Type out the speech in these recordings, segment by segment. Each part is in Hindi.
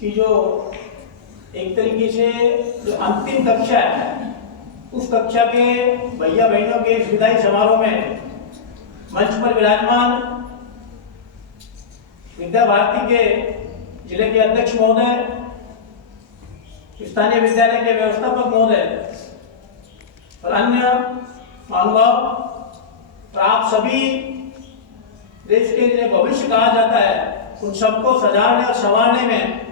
कि जो एक तरीके से जो अंतिम कक्षा है उस कक्षा के भैया बहनों के विदाई समारोह में मंच पर विराजमान विद्या भारती के जिले के अध्यक्ष महोदय, स्थानीय विद्यालय के व्यवस्थापक महोदय और अन्य महानुभाव और आप सभी देश के जिन्हें भविष्य कहा जाता है उन सबको सजाने और संवारने में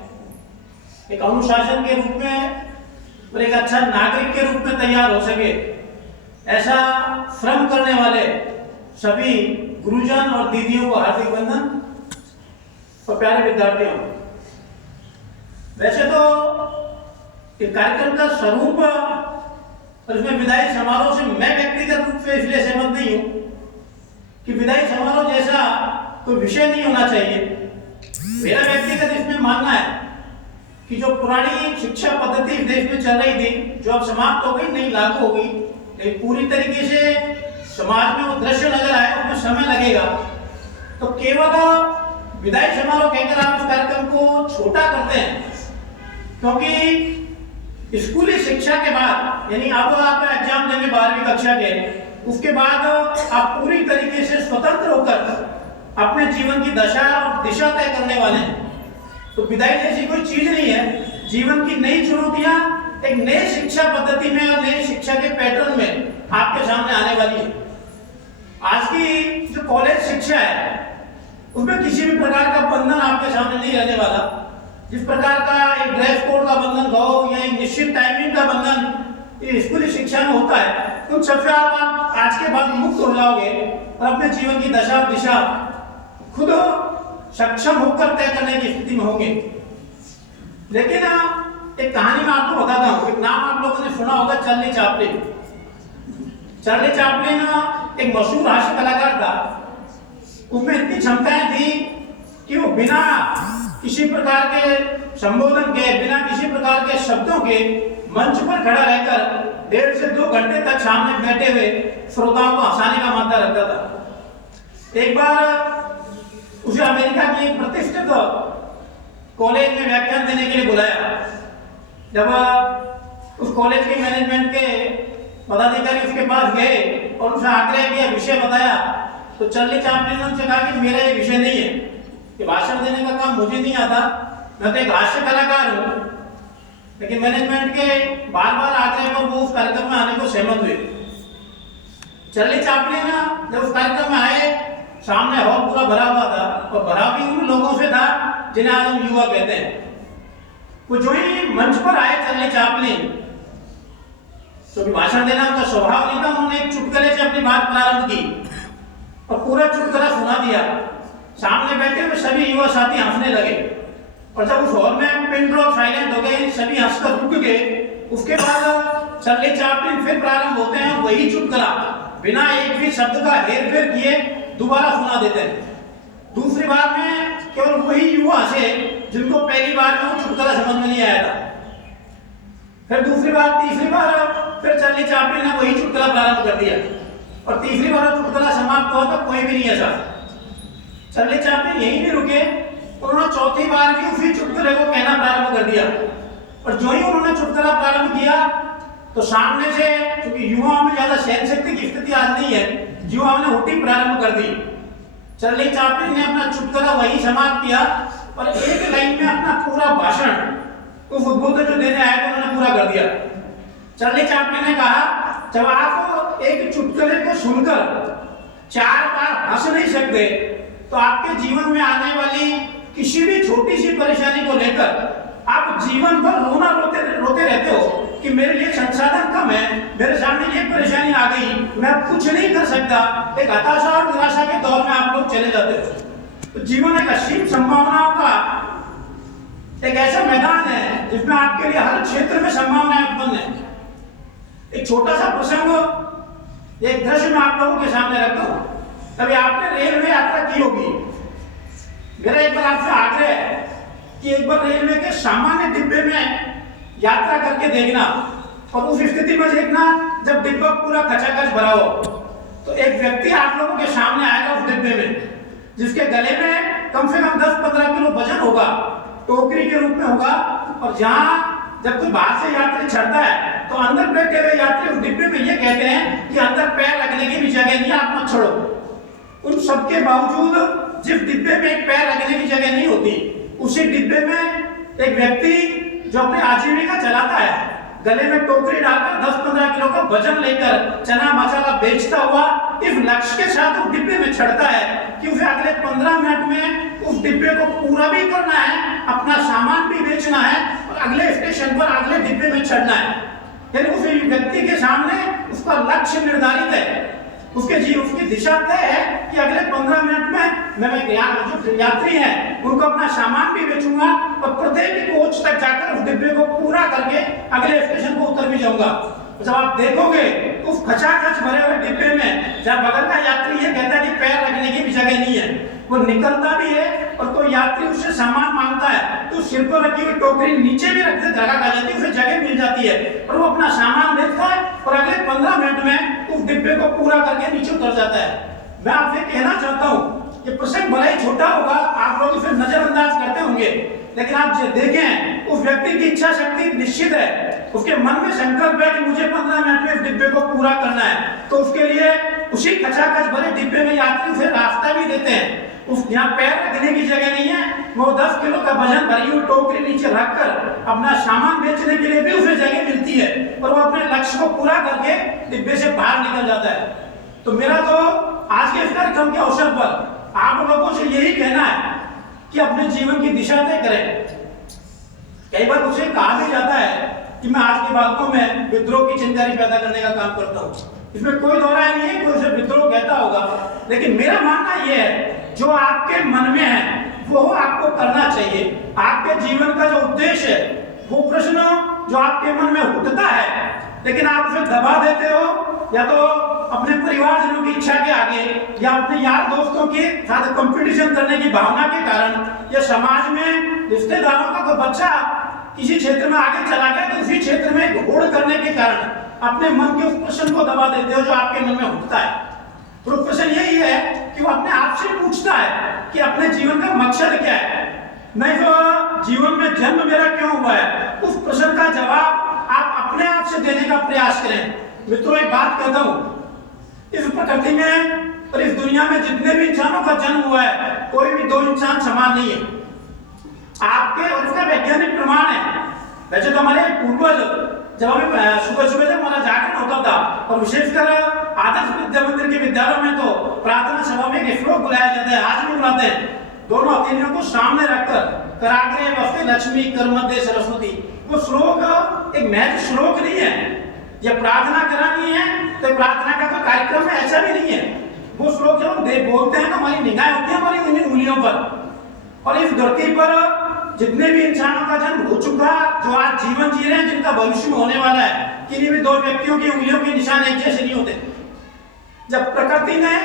एक अनुशासन के रूप में और एक अच्छा नागरिक के रूप में तैयार हो सके, ऐसा श्रम करने वाले सभी गुरुजन और दीदियों को हार्दिक वंदन और प्यारे विद्यार्थियों। वैसे तो इस कार्यक्रम का स्वरूप और इसमें विदाई समारोह से मैं व्यक्तिगत रूप से इसलिए सहमत नहीं हूं कि विदाई समारोह जैसा कोई विषय नहीं होना चाहिए। मेरा व्यक्तिगत इसमें मानना है कि जो पुरानी शिक्षा पद्धति देश में चल रही थी, जो अब समाप्त हो गई, नहीं लागू हो गई, लेकिन पूरी तरीके से समाज में वो दृश्य नजर आए, उसमें समय लगेगा। तो केवल विदाई समारोह कहकर आप इस कार्यक्रम को छोटा करते हैं, क्योंकि स्कूली शिक्षा के बाद यानी अब आप एग्जाम देंगे 12वीं कक्षा के, उसके बाद आप पूरी तरीके से स्वतंत्र होकर अपने जीवन की दशा और दिशा तय करने वाले हैं। तो विदाई जैसी कोई चीज नहीं है। जीवन की नई चुनौतियां एक नई शिक्षा पद्धति में और नई शिक्षा के पैटर्न में आपके सामने आने वाली है। आज की जो कॉलेज शिक्षा है उसमें किसी भी प्रकार का बंधन आपके सामने नहीं रहने वाला। जिस प्रकार का एक ड्रेस कोड का बंधन हो या एक निश्चित टाइमिंग का बंधन स्कूली शिक्षा में होता है, उन सबसे आप आज के बाद मुक्त हो जाओगे और अपने जीवन की दशा दिशा खुद सक्षम होकर तय करने की स्थिति में होंगे। लेकिन एक कहानी मैं आपको बताता हूँ। एक नाम आप लोगों ने सुना होगा, चार्ली चैपलिन। चार्ली चैपलिन एक मशहूर हास्य कलाकार था। उसमें इतनी क्षमताएं थी कि वो बिना किसी प्रकार के संबोधन के, बिना किसी प्रकार के शब्दों के मंच पर खड़ा रहकर 1.5 से 2 घंटे तक सामने बैठे हुए श्रोताओं को हंसाने का मादा रखता था। एक बार उसे अमेरिका की एक प्रतिष्ठित कॉलेज में व्याख्यान देने के लिए बुलाया। जब उस कॉलेज के मैनेजमेंट के पदाधिकारी उसके पास गए और उसे आग्रह किया, विषय बताया, तो चार्ली चैपलिन ने उनसे कहा कि मेरा ये विषय नहीं है, कि भाषण देने का काम मुझे नहीं आता, मैं तो एक हास्य कलाकार हूँ। लेकिन मैनेजमेंट के बार बार आग्रह पर वो उस कार्यक्रम में आने को सहमत हुए। चार्ली चैपलिन जब उस कार्यक्रम में आए, सामने हॉल पूरा भरा हुआ था और भरा भी उन लोगों से था जिन्हें आज हम युवा कहते हैं। वो जो ही मंच पर आए चार्ली चैपलिन, तो भाषण देना उनका स्वभाव नहीं था, उन्होंने एक चुटकुले से अपनी बात प्रारंभ की और पूरा चुटकुला सुना दिया। सामने बैठे हुए सभी युवा साथी हंसने लगे और जब उस हॉल में पिन ड्रॉप साइलेंट हो गए, सभी हंसकर रुक गए। उसके बाद चार्ली चैपलिन फिर प्रारंभ होते हैं, वही चुटकुला बिना एक भी शब्द का हेरफेर किए दोबारा सुना देते हैं। दूसरी बार में केवल वही युवा से जिनको पहली बार में वो चुटकुला समझ में नहीं आया था। फिर दूसरी बार, तीसरी बार फिर चार्ली चैपलिन ने वही चुटकुला प्रारंभ कर दिया और तीसरी बार चुटकुला समाप्त हुआ तो कोई भी नहीं ऐसा। चार्ली चैपलिन यहीं नहीं रुके, उन्होंने चौथी बार भी उसी चुटकुले को कहना प्रारंभ कर दिया और जो ही उन्होंने चुटकुला प्रारंभ किया तो सामने से, क्योंकि युवाओं में ज्यादा सहन शक्ति की स्थिति आज नहीं है, युवाओं ने हुटिंग प्रारंभ कर दी। चार्ली चैपलिन ने अपना चुटकुला वही समाप्त किया और एक लाइन में अपना पूरा भाषण उस उद्बोधन जो देने आए थे उन्होंने पूरा कर दिया। चार्ली चैपलिन ने कहा, जब आप एक चुटकुले को सुनकर 4 बार हंस नहीं सकते तो आपके जीवन में आने वाली किसी भी छोटी सी परेशानी को लेकर आप जीवन भर रोते रहते हो कि मेरे लिए संसाधन कम है, मेरे सामने ये परेशानी आ गई, मैं अब कुछ नहीं कर सकता। एक हताशा और निराशा के दौर में आप लोग चले जाते हो। तो जीवन एक असीम संभावनाओं का एक ऐसा मैदान है जिसमें आपके लिए हर क्षेत्र में संभावनाएं उत्पन्न है। एक छोटा सा प्रसंग, एक दृश्य में आप लोगों के सामने रखता हूँ। कभी आपने रेलवे यात्रा की होगी, मेरा एक बार आपसे आग्रह है कि एक बार रेलवे के सामान्य डिब्बे में यात्रा करके देखना और उस स्थिति में देखना जब डिब्बा पूरा खचाखच भरा हो तो एक व्यक्ति आप लोगों के सामने आएगा उस डिब्बे में, जिसके गले में कम से कम 10-15 किलो वजन होगा टोकरी के रूप में होगा, और जहां जब कोई बाहर से यात्री चढ़ता है तो अंदर बैठे हुए यात्री उस डिब्बे में ये कहते हैं कि अंदर पैर रखने की भी जगह नहीं है, आप मत छोड़ो। उन सबके बावजूद जिस डिब्बे में एक पैर रखने की जगह नहीं होती, उसी डिब्बे में एक व्यक्ति जो अपने आजीविका चलाता है, गले में टोकरी डालकर 10-15 किलो का वजन लेकर चना मसाला बेचता हुआ इस लक्ष्य के साथ उस डिब्बे में चढ़ता है कि उसे अगले 15 मिनट में उस डिब्बे को पूरा भी करना है, अपना सामान भी बेचना है और अगले स्टेशन पर अगले डिब्बे में चढ़ना है। यानी उस व्यक्ति के सामने उसका लक्ष्य निर्धारित है, उसकी दिशा तय है कि अगले 15 मिनट में मैं जो यात्री हैं उनको अपना सामान भी बेचूंगा और प्रत्येक कोच तक जाकर उस डिब्बे को पूरा करके अगले स्टेशन को उतर भी जाऊंगा। जब आप देखोगे उस खचाखच भरे हुए डिब्बे में जब बगल का यात्री ये कहता है कि पैर रखने की भी जगह नहीं है, वो निकलता भी है और कोई यात्री उससे सामान मांगता है तो सिर पर रखी हुई टोकरी नीचे भी रखते जगह आ जाती है, उसे जगह मिल जाती है और वो अपना सामान बेचता है और अगले 15 मिनट में उस डिब्बे को पूरा करके नीचे उतर जाता है। मैं आपसे कहना चाहता हूँ कि प्रसंग भले ही छोटा होगा, आप लोग इसे नजरअंदाज करते होंगे, लेकिन आप देखें उस व्यक्ति की इच्छा शक्ति निश्चित है, उसके मन में संकल्प है कि मुझे 15 मिनट में इस डिब्बे को पूरा करना है, तो उसके लिए उसी खचाखच भरे डिब्बे में यात्री उसे रास्ता भी देते हैं। उस यहाँ पैर रखने की जगह नहीं है, वो 10 किलो का वजन भरी हुई टोकरी नीचे रखकर अपना सामान बेचने के लिए भी उसे जगह मिलती है और वो अपने लक्ष्य को पूरा करके डिब्बे से बाहर निकल जाता है। तो मेरा तो आज के इस कार्यक्रम के अवसर पर आप लोगों से यही कहना है कि अपने जीवन की दिशा तय करें। कई बार उसे कहा भी जाता है कि मैं आज के बालकों में विद्रोह की चिंगारी पैदा करने का काम करता हूँ, इसमें कोई दो राय नहीं है, कोई उसे विद्रोह कहता होगा, लेकिन मेरा मानना यह है जो आपके मन में है वो आपको करना चाहिए। आपके जीवन का जो उद्देश्य है वो प्रश्न जो आपके मन में उठता है लेकिन आप उसे दबा देते हो, या तो अपने परिवारजनों की इच्छा के आगे या अपने यार दोस्तों के साथ कंपटीशन करने की भावना के कारण, या समाज में रिश्तेदारों का कोई बच्चा किसी क्षेत्र में आगे चला गया तो उसी क्षेत्र में घोड़ करने के कारण अपने मन के उस प्रश्न को दबा देते हो जो आपके मन में उठता है। तो प्रश्न यही है कि वो अपने आप से पूछता है कि अपने जीवन का मकसद क्या है, मैं जो जीवन में जन्म मेरा क्यों हुआ है, उस प्रश्न का जवाब आप अपने आप से देने का प्रयास करें। मित्रों, एक बात कहता हूं, इस प्रकृति में और इस दुनिया में जितने भी इंसानों का जन्म हुआ है कोई भी दो इंसान समान नहीं है। आपके और इसका वैज्ञानिक प्रमाण है। वैसे तो हमारे पूर्वज जब हमें सुबह सुबह जब हमारा जागरण होता था और विशेषकर आदर्श विद्या मंदिर के विद्यालयों में तो प्रार्थना सभा में एक श्लोक बुलाया जाता है, आज भी बुलाते हैं, दोनों हथेलियों को सामने रखकर कराग्रे वस्ते लक्ष्मी कर मध्य सरस्वती। वो श्लोक एक महज श्लोक नहीं है, यह प्रार्थना करानी है तो प्रार्थना का तो कार्यक्रम है ऐसा भी नहीं है। वो श्लोक जब हम बोलते हैं तो हमारी निगाहें होती है हमारी उन्हीं उंगलियों पर, और इस धरती पर जितने भी इंसानों का जन्म हो चुका, जो आज जीवन जी रहे हैं, जिनका भविष्य में होने वाला है, किन्हीं भी दो व्यक्तियों की उंगलियों के निशान एक जैसे नहीं होते। जब प्रकृति ने,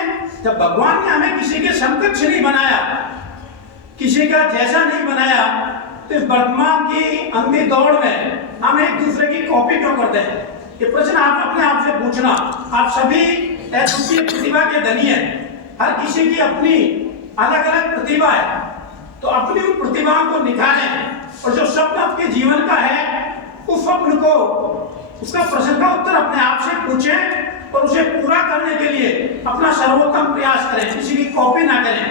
जब भगवान ने हमें किसी के समकक्ष नहीं बनाया, किसी का जैसा नहीं बनाया, तो इस वर्तमान की अंधी दौड़ में हम एक दूसरे की कॉपी क्यों करते हैं? ये प्रश्न आप अपने आप से पूछना। आप सभी अद्वितीय प्रतिभा के धनी हैं, हर किसी की अपनी अलग अलग प्रतिभा है, तो अपनी उन प्रतिभाओं को निखारें और जो स्वप्न आपके जीवन का है उस स्वप्न को, उसका प्रश्न का उत्तर अपने आप से पूछें और उसे पूरा करने के लिए अपना सर्वोत्तम प्रयास करें, किसी की कॉपी ना करें।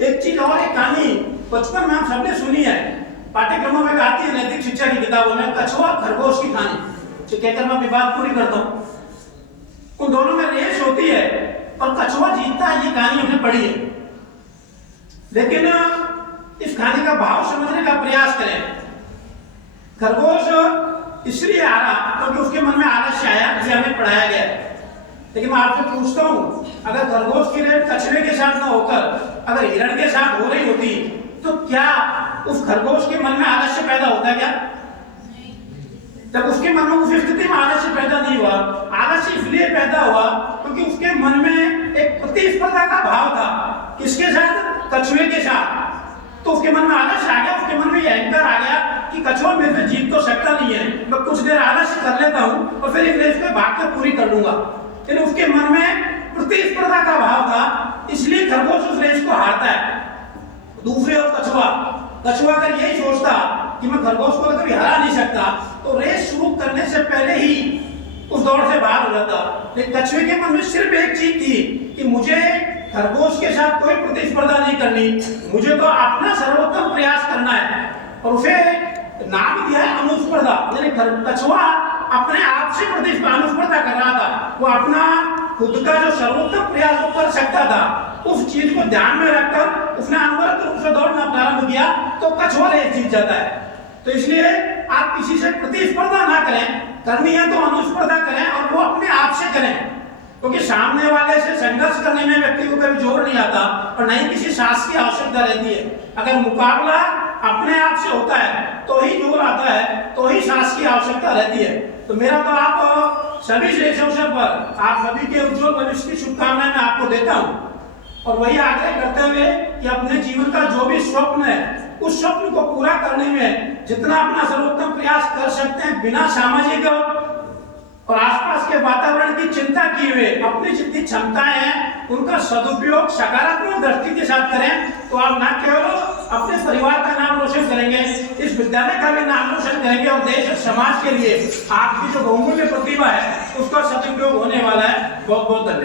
एक चीज और, एक कहानी बचपन में हम सबने सुनी है, पाठ्यक्रमों में आती है नैतिक शिक्षा की किताबों में, कछुआ खरगोश की कहानी, जो कहकर मैं अपनी बात पूरी करता हूँ। उन दोनों में रेस होती है और कछुआ जीतता है, ये कहानी हमने पढ़ी है, लेकिन इस कहानी का भाव समझने का प्रयास करें। खरगोश इसलिए आ रहा क्योंकि उसके मन में आलस्य आया, जिसे हमें पढ़ाया गया। लेकिन मैं आपसे पूछता हूं, अगर खरगोश की रेस कछुए के साथ न होकर अगर हिरण के साथ हो रही होती तो क्या उस खरगोश के मन में आलस्य पैदा होता क्या? जब उसके मन में उस स्थिति में आलस्य पैदा नहीं हुआ, आलस्य इसलिए पैदा हुआ क्योंकि उसके मन में एक प्रतिस्पर्धा का भाव था। किसके साथ? कछुए के साथ। तो उसके मन में आलस्य आ गया, उसके मन में यह अहंकार आ गया कि कछुआ मेरे से जीत तो सकता नहीं है, मैं कुछ देर आलस्य कर लेता हूं और फिर इस रेस में भाग कर पूरी कर लूंगा। लेकिन उसके मन में प्रतिस्पर्धा का भाव था, इसलिए खरगोश उस रेस को हारता है। दूसरी ओर कछुआ कछुआ अगर यही सोचता कि मैं खरगोश को तो कभी हरा नहीं सकता, तो रेस शुरू करने से पहले ही उस दौड़ से बाहर हो जाता। लेकिन कछुए के मन में सिर्फ एक चीज थी कि मुझे खरगोश के साथ कोई प्रतिस्पर्धा नहीं करनी, मुझे तो अपना सर्वोत्तम प्रयास करना है। और उसे नाम दिया है अनुस्पर्धा, यानी कछुआ अपने आप से अनुस्पर्धा कर रहा था। वो अपना खुद का जो सर्वोत्तम प्रयास वो कर सकता था, उस चीज को ध्यान में रखकर उसने अनवरत रूप से दौड़ना प्रारंभ किया, तो कछुआ रेस जीत जाता है। तो इसलिए आप किसी से प्रतिस्पर्धा ना करें, करनी है तो अनुस्पर्धा करें और वो अपने आप से करें, क्योंकि सामने वाले से संघर्ष करने में व्यक्ति को कभी जोर नहीं आता और नहीं किसी साहस की आवश्यकता रहती है। अगर मुकाबला अपने आप से होता है तो ही जोर आता है, तो ही साहस की आवश्यकता रहती है। तो मेरा तो आप सभी से इस अवसर पर आप सभी के उज्जवल भविष्य की शुभकामनाएं मैं आपको देता हूँ, और वही आग्रह करते हुए कि अपने जीवन का जो भी स्वप्न है उस स्वप्न को पूरा करने में जितना अपना सर्वोत्तम प्रयास कर सकते हैं, बिना सामाजिक और आसपास के वातावरण की चिंता किए हुए अपनी जितनी क्षमताएं हैं उनका सदुपयोग सकारात्मक दृष्टि के साथ करें, तो आप न केवल अपने परिवार का नाम रोशन करेंगे, इस विद्यालय का भी नाम रोशन करेंगे और देश और समाज के लिए आपकी जो बहुमूल्य प्रतिभा है उसका सदुपयोग होने वाला है। बहुत बहुत धन्यवाद।